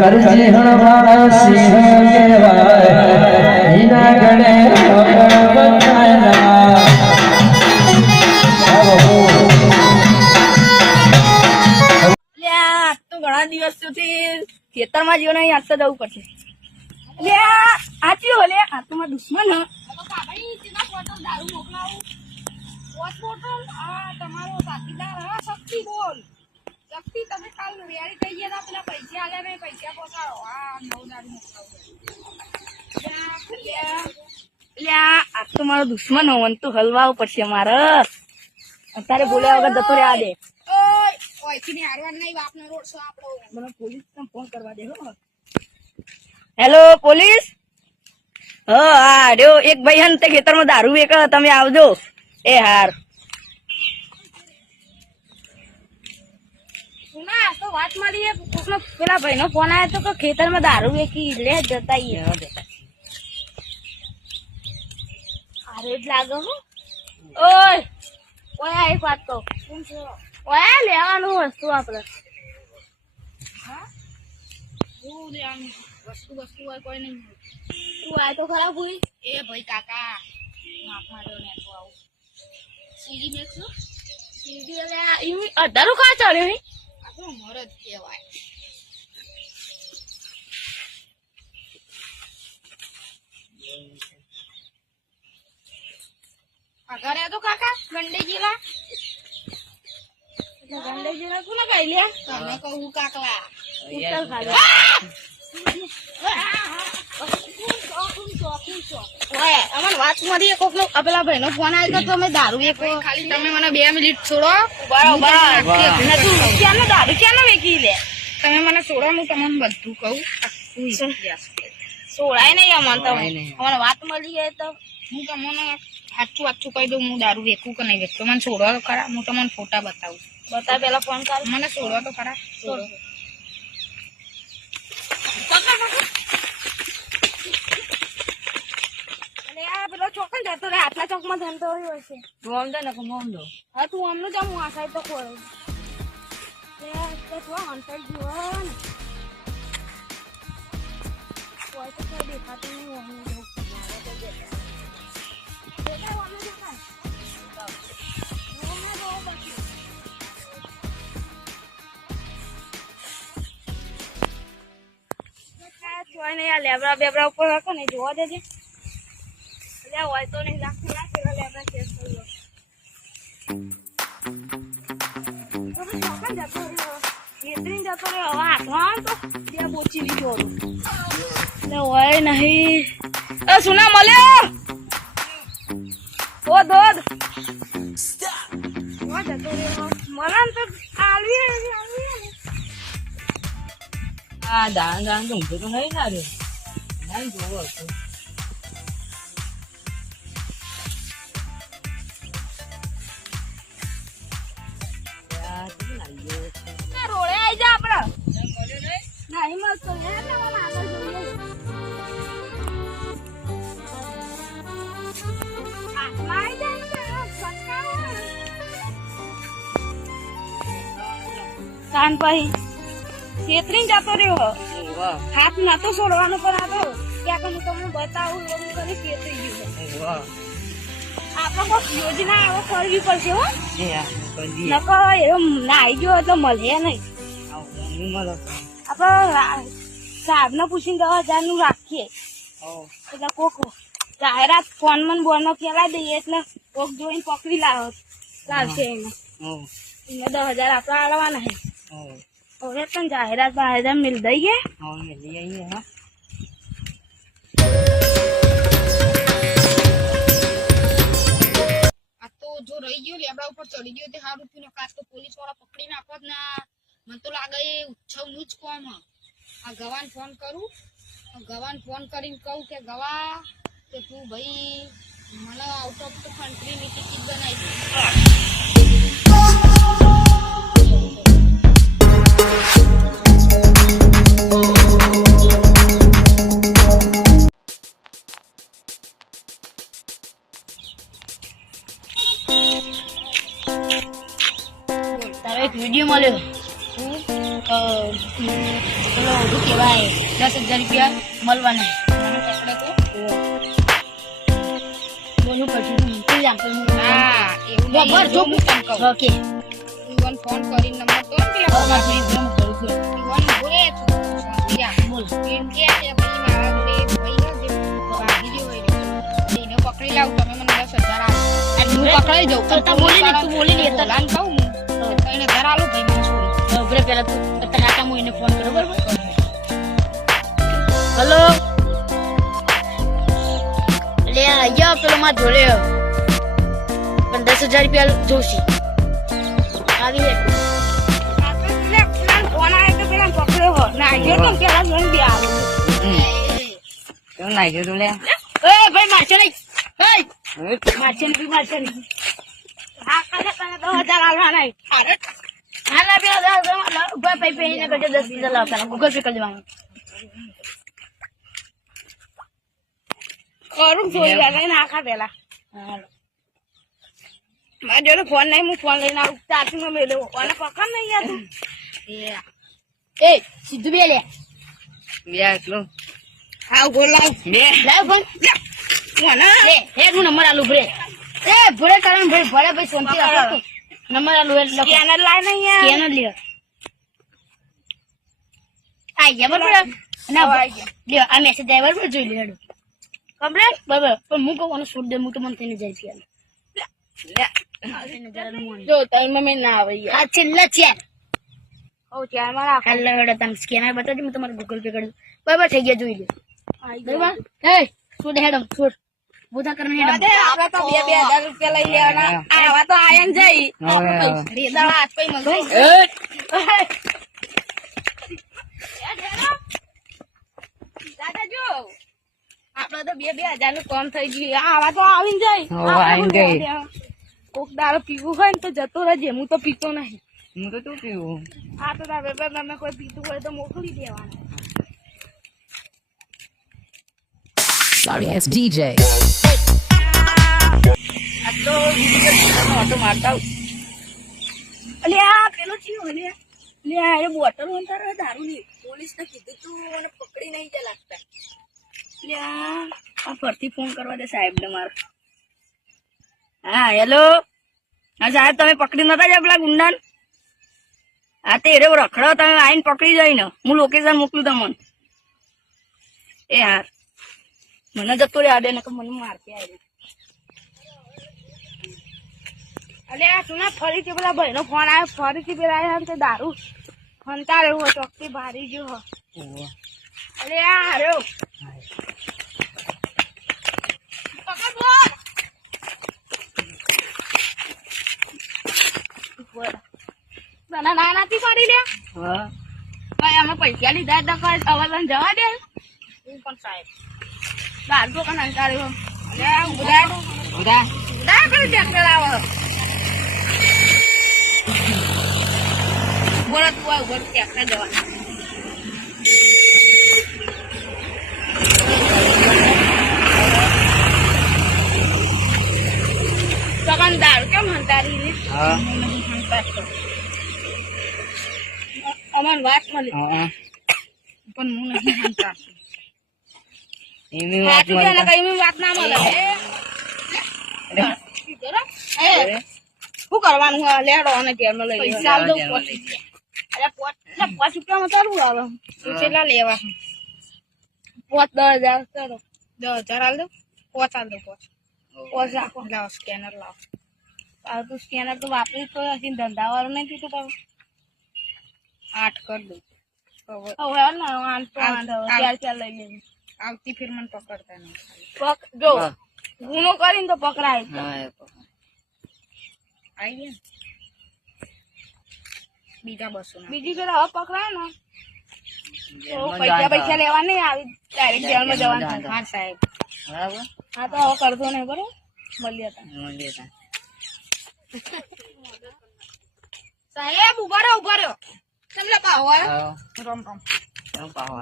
કરજી હણવાળા સિંહ કહેવાય ઈના ગણે બતાના તો ઘણા દિવસ સુધી ખેતરમાં જીવો નહીં, આજ તો જવું પડશે. આચ્યો લે આ તો મારા દુશ્મન તમારો ભાગીદાર શક્તિ બોલ શક્તિ. તમે કાલ રેડી થઈ ગયા પેલા પૈસા આલ્યા નહીં, પૈસા પહોંચાડો. નવ દારૂ મોકલાવો. આ તો મારો દુશ્મન હોવાનું તો હલવાવું પડશે મારે. અત્યારે બોલ્યા વગર જતો રહ્યા દે. Hello police. હા રહ્યો એક ભાઈ હન તે ખેતરમાં દારૂ વેક, તમે આવજો. એ હાર તો વાત મળી. પેલા ભાઈ નો ફોન આવ્યો તો કે ખેતરમાં દારૂ વેકી લે જતા હારે જ લાગે. ઓય ઓય એક વાત કહું, ઓય લેવાનું વસ્તુ આપડે વસ્તુ હોય કોઈ નહીં. તું આય તો ખરાબ હોય. એ ભાઈ કાકા માફ માર્યો ને તો આવું સીડી મેકશું. સીડી અઢારું કા ચડ્યો નહીં. આ તો મરદ કહેવાય. ઘરે તો કાકા ગંડેજીલા કોને કહી લે તમે કહું કાકલા વાત મારી. પેલા ભાઈ નો ફોન આવ્યો તો તમે દારૂ એક ખાલી તમે મને 2 મિનિટ છોડો. ક્યાંનો દારૂ ક્યાંનો વેચી લે તમે મને છોડો, હું તમને બધું કહું. છોડાય નહીં અમને તમે અમારે વાત મળી જાય તો હું તમને સાચું કહી દઉં. હું દારૂ વેચું કે નહીં વેચતો મને છોડવા તો ખરા. હું તમને ફોટા બતાવું. બતાવ પેલા ફોન કર મને છોડવા તો ખરા. છોડો પેલો ચોકન જતો રે આટલા ચોક માં ધંધો હોય છે. તું આમ દે ને મોમ દો. હા તું આમનો જામ હું આ સાઈડ તો ખોરે હંસાઈ ગયો ને કોઈ તો કઈ દેખાતું નહીં. જોઈ નહીં આ લેબરા બેબરા ઉપર રાખો ને જોવા દેજે. હોય તો નહીં લાગતું લેબરા ચેક કરી લો. જતો રહ્યો હવે હાથમાં તો બે બોચી લીધો હોય નહીં. સુના મળ્યો ઓ દોદ જતો રહ્યો મને તો આવી. આ દાન તો ઊંધો તો નહીં ના રહ્યો. જોવો હતો રોડે આવી જા આપડે. નહીં મળતો કાન પછી છેતરી જતો રહ્યો. હાથ નતો છોડવાનો પણ આ તો ક્યાંક હું તમને બતાવું એવું કરી છેતરી ગયું. આપડે કોઈ યોજના આવો કરવી પડશે હો. નકો એવો નાઈ ગયો એટલે મળે નહીં. આપડે સાહેબ ને પૂછીને 10,000 નું રાખીએ એટલે કોક જાહેરાત ફોન માં બોન ફેલાઈ દઈએ એટલે કોક જોઈને પકડી લાવશે એને 10,000 આપડે આલવાના છે. હવે પણ જાહેરાત મિલ દઈએ. આ તો જો રહી ગયો લેબડા ઉપર ચડી ગયો તે સારું થયું ને. કાચ તો પોલીસ વાળા પકડી નાખત ના. મને તો લાગે એ ઉત્સવ નું જ કોમ. આ ગવાન ફોન કરું. ગવાન ફોન કરીને કહું કે ગવા કે તું ભાઈ મને આઉટ ઓફ ધ કન્ટ્રી ની ટિકિટ બનાવી તારો એક વિડીયો મળ્યો. પેલો શું કહેવાય 10,000 રૂપિયા મળવાના મને પકડે તો બોલું કરશું તું જાણ પર હા એવું બરાબર નહીં, જો હું તને કહું ઓકે ઈવન ફોન કરીને નંબર તો ને પેલા મારે એકદમ કરું છું ઈવન બોલે બોલ એમ કે છે ભાઈ મારા જોડે ભાઈ છે જે ભાગી ગયો હોય એટલે એને પકડી લાવ તમે મને 10,000 આપો અને હું પકડાઈ જાઉં તો બોલી ને તું બોલી ને તો લાન કહું હું 3,000 આલું ભાઈ મને છોડી ઉભરે પેલા તું તને મોઈને ફોન કરો બરાબર હેલો લે આયા પેલો માં જોડે 10,000 રૂપિયા જોશી આવી હે ફોન આવે તો પેલા પકડ્યો હો ના જો તો પેલા જોઈને બી આવો કેમ નાખ્યું તું લે એ ભાઈ મારશે નહીં મારશે નહીં હા કાલે 10,000 આલવા નહીં અરે હાલા પેલા 10,000 ભાઈ પૈને કરજો 10,000 લાવ પેલા ગૂગલ પે કરી દેવાનું કરું જોઈ જાય નાખા પેલા મારા જોડે ફોન નહીં હું ફોન લઈને આવું ચાર્જિંગ માં મેળવ્યો અને પકડ નહીં યાર તું એ સીધું બે લે બે એટલું હા બોલાવ બે લાવ ફોન કોને લે એક નંબર આલુ ભરે એ ભરે કારણ ભાઈ ભરે ભાઈ શાંતિ રાખો નંબર આલુ એટલે સ્કેનર લાય નહીં યાર સ્કેનર લે આ યા બરાબર ના લ્યો આ મેસેજ આવ્યો બરાબર જોઈ લે હેડો કમ્પ્લીટ બરાબર પણ હું કહું છોડ દે હું તો મને તેને જાય છે જો ટાઈમ માં ના આવે યાર આ છેલ્લા ચાર ઓ ચાર માં રાખ હાલ હેડો તમે સ્કેનર બતાવજો હું તમારું ગૂગલ પે કરી દઉં બરાબર થઈ ગયા જોઈ લે બરાબર એ છોડ હેડો છોડ બોધા કરીને હેડો આપડે તો 2,000 રૂપિયા લઈ લેવાના આવા તો આયન જઈ રેદા હાથ પઈ મળશે દાદા જો આપડે તો 2,000 નું કામ થઈ ગયું આવા તો આવીને જાય આવીને જાય. કોક દારૂ પીવું હોય ને તો જતો રહેજે હું તો પીતો નહીં હું તો તું પીવું આ તો તારે તમે કોઈ પીતું હોય તો મોકલી દેવાના Sorry, it's DJ. આ તો ઓટો મારતા અલ્યા પેલો ચીયો અલ્યા લ્યા એ બોટલ અંતર દારૂ ની પોલીસ ને કીધું તું મને પકડી નહીં જાય લાગતા લ્યા આ ફરતી ફોન કરવા દે સાહેબ ને માર હા હેલો હા સાહેબ તમે પકડી નતા જાય પેલા ગુંડાને હા તે એરે રખડો તમે આઈને પકડી જાય ને હું લોકેશન મોકલું તમને એ હાર મને જતો રે આડે ને મને મારતી આવી અલ્યા સુના ફરીથી પેલા ભાઈ નો ફોન આવ્યો ફરીથી પેલા આયા તે દારૂ ફંતા રહ્યો ચોકથી ભારી ગયો હો અલ્યા હાર્યો ના નાથી પડી લે હા ભાઈ અમે પૈસા લીધા તો કઈ અવલન જવા દે હું પણ સાહેબ દારૂ તો કઈ અંકાર્યો અલ્યા ઉડા ઉડા ના કઈ ટ્રેક્ટર આવો બોલો તું આવ બોલ ટ્રેક્ટર જવા દારૂ કેમ હંતારી ને હા અમને વાત મળી હા પણ હું નહીં હંતા એની વાત સાચું કે કઈ વાત ના મળે શું કરવાનું હોય લેડો અને ઘેરમાં લઈ પૈસા આલ દઉં અરે પોચ રૂપિયામાં ચાલુ આવે તું કેટલા લેવા પોચ 10,000 ચલો 10,000 આલ દઉં પોચ આલ દઉં પોચ રાખો લાવો સ્કેનર લાવો આ તું સ્કેનર તો વાપરી તો હજી ધંધા વાળું નહીં તું તો 8 કર દઉં હવે ના 8 લઈ લેવું આવતી ફેર મને પકડતા નહીં જો ગુનો કરીને તો પકડાય આવી ગયા બીજા 200 બીજી ફેર હવે પકડાય ને તો પૈસા લેવા નહીં આવી ડાયરેક્ટ જેલમાં જવાનું હા સાહેબ બરાબર હા તો હવે કરતો નહીં બરોબર મળીએ સાહેબ ઉભા રહ્યો તમને પાવો રમ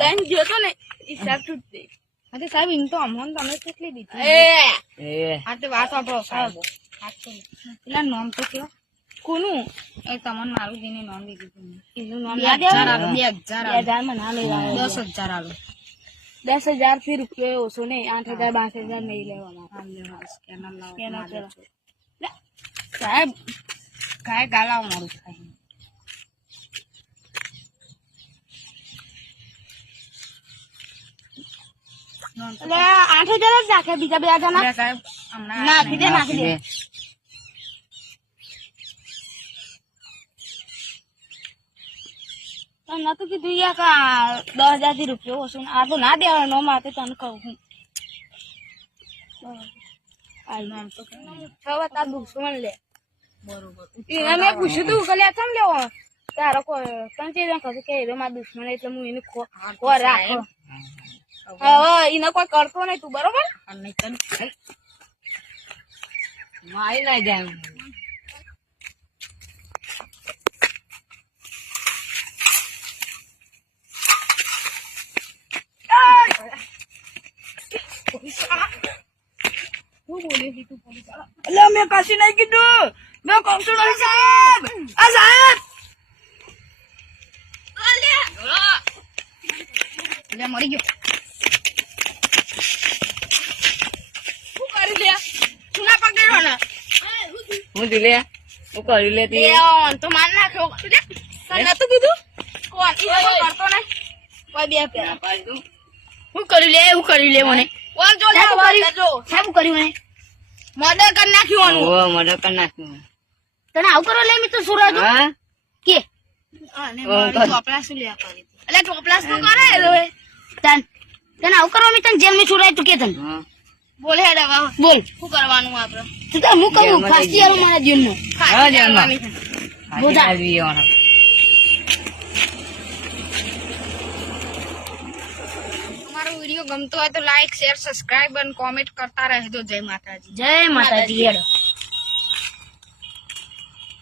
દહીં જોતો ને હિસાબ છૂટતી હા સાહેબ એમ તો અમને તમે કેટલી દીધી એ હા તો વાત આપણો સાહેબ પેલા નામ તો કયો કોનું એ તમને મારું જેને નોન લીધું હતું. એનું નામ 2000 આલો, 2000 આલો. 2000 માં ના લેવાય 10,000 આલો. 10,000 થી રૂપિયો ઓછો નહીં 8,000 12,000 નહીં લેવાના હાલ લેવા, સ્કેનર લાવો, સ્કેનર મારે કરો. છે. સાહેબ કાંઈ ગાલાઓ મારું થાય. એટલે 8,000 જ રાખે બીજા 2,000 ના લે સાહેબ, હમણાં નાખી દે નાખી દે તને નતું કીધું યાર કા 10,000 થી રૂપિયો ઓછો આ તો ના દેવાનો માટે તને કહું છું નામ તો કહે. હવે તાર દુશ્મન લે બરોબર. એને મેં પૂછ્યું તું કે લે ચમ લેવો તારો કોઈ તને જે કહ્યું કે એ મારા દુશ્મન એટલે હું એને ખો રાખો હવે એને કોઈ કરતો નહીં તું બરોબર અને નહીં તને મારી ના જાય એટલે મેં કશું નહીં કીધું મેં કશું નહીં સાહેબ આ સાહેબ લે મરી ગયો. શું કરી લે શું ના પકડ્યો ને હું દિલે હું કરી લેતી તો માર નાખ્યો તને નતું કીધું કોણ ઈ કોઈ કરતો નહીં કોઈ બે પેલા હું કરી લે એવું કરી લે મને. ઓર જો લે જો સાહેબ કર્યું મને. મર્ડર કરી નાખ્યું ઓ મને કરી નાખ્યું તને આવું કરવા લે મિત્ર સુરજ હા કે અને ઓ, મારી કર. ચોપલા શું લે કરી એટલે ચોપલાસ તો કરે એલો એ તને આવું કરવા મિત્ર જેલ ની સુરાય તું કે તને હા બોલે હેડ હવે બોલ શું કરવાનું આપણે તું તો હું કહું જેલમાં ફાંસી લઈ આલો મારા જીવનમાં. હા જેલમાં બોધા. અમારો વિડીયો ગમતો હોય તો લાઈક શેર સબસ્ક્રાઇબ અને કોમેન્ટ કરતા રહેજો જય માતાજી જય માતાજી હેડો.